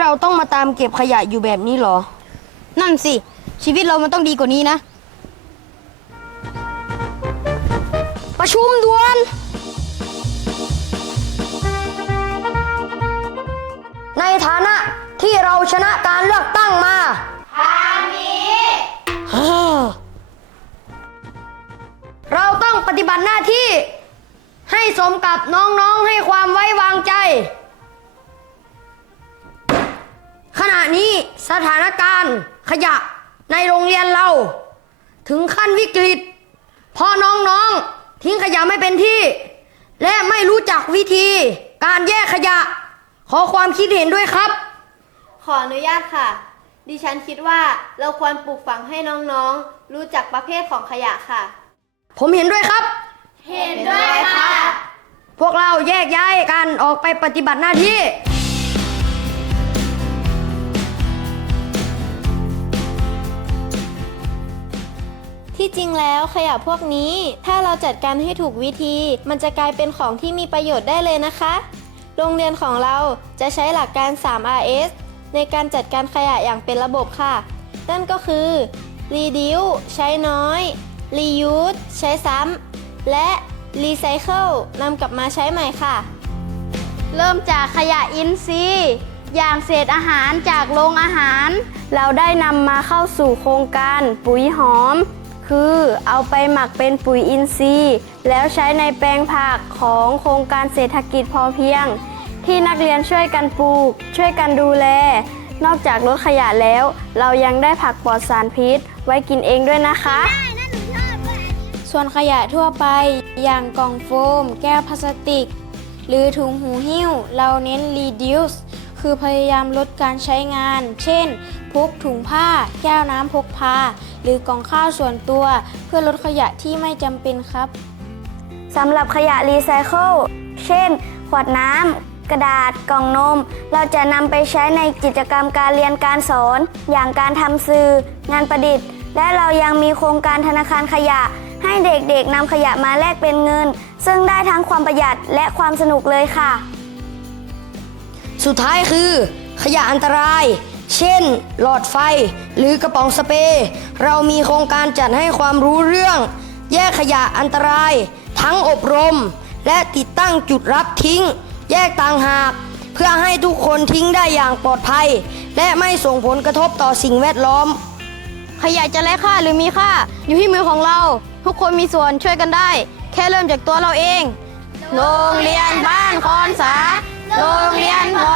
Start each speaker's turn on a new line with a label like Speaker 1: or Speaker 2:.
Speaker 1: เราต้องมาตามเก็บขยะอยู่แบบนี้เหรอ
Speaker 2: นั่นสิ ชีวิตเรามันต้องดีกว่านี้นะ
Speaker 1: ประชุมด่วน ในฐานะที่เราชนะการเลือกตั้งมาทางนี้ เราต้องปฏิบัติหน้าที่ ให้สมกับน้องๆให้ความไว้วางใจ ณะนี้สถานการณ์ขยะในโรงเรียนเรา ถึงขั้นวิกฤต เพราะน้องๆ ทิ้งขยะไม่เป็นที่ และไม่รู้จักวิธีการแยกขยะ ขอความคิดเห็นด้วยครับ
Speaker 3: ขออนุญาตค่ะ ดิฉันคิดว่าเราควรปลูกฝังให้น้องๆ รู้จักประเภทของขยะค่ะ
Speaker 1: ผมเห็นด้วยครับ
Speaker 3: เห็นด้วยค่ะ
Speaker 1: พวกเราแยกย้ายกันออกไปปฏิบัติหน้าที่
Speaker 3: ที่จริงแล้วขยะพวกนี้ ถ้าเราจัดการให้ถูกวิธี มันจะกลายเป็นของที่มีประโยชน์ได้เลยนะคะ โรงเรียนของเราจะใช้หลักการ 3RS ในการจัดการขยะอย่างเป็นระบบค่ะ นั่นก็คือ reduce ใช้น้อย reuse ใช้ซ้ำ และ recycle นำกลับมาใช้ใหม่ค่ะ
Speaker 2: เริ่มจากขยะอินทรีย์ อย่างเศษอาหารจากโรงอาหาร เราได้นำมาเข้าสู่โครงการปุ๋ยหอม คือเอาไปหมักเป็นปุ๋ยอินทรีย์ แล้วใช้ในแปลงผักของโครงการเศรษฐกิจพอเพียง ที่นักเรียนช่วยกันปลูก ช่วยกันดูแล นอกจากลดขยะแล้ว เรายังได้ผักปลอดสารพิษ ไว้กินเองด้วยนะคะ ส่วนขยะทั่วไป อย่างกล่องโฟม แก้วพลาสติก หรือถุงหูหิ้ว เราเน้น reduce คือพยายามลดการใช้งาน เช่น พกถุงผ้า แก้วน้ำพกพา หรือกล่องข้าวส่วนตัว เพื่อลดขยะที่ไม่จำเป็นครับ
Speaker 4: สำหรับขยะรีไซเคิล เช่น ขวดน้ำ กระดาษ กล่องนม เราจะนำไปใช้ในกิจกรรมการเรียนการสอน อย่างการทำสื่อ งานประดิษฐ์ และเรายังมีโครงการธนาคารขยะ ให้เด็กๆนำขยะมาแลกเป็นเงิน ซึ่งได้ทั้งความประหยัดและความสนุกเลยค่ะ
Speaker 1: สุดท้ายคือ ขยะอันตราย เช่น หลอดไฟหรือกระป๋องสเปรย์เรามีโครงการจัดให้ความรู้เรื่อง แยกขยะอันตราย ทั้งอบรม และติดตั้งจุดรับทิ้ง แยกต่างหาก เพื่อให้ทุกคนทิ้งได้อย่างปลอดภัย และไม่ส่งผลกระทบต่อสิ่งแวดล้อม
Speaker 2: ขยะจะไร้ค่าหรือมีค่า อยู่ที่มือของเรา ทุกคนมีส่วนช่วยกันได้ แค่เริ่มจากตัวเราเอง โรงเรียนบ้านคอนสา โรงเรียนปล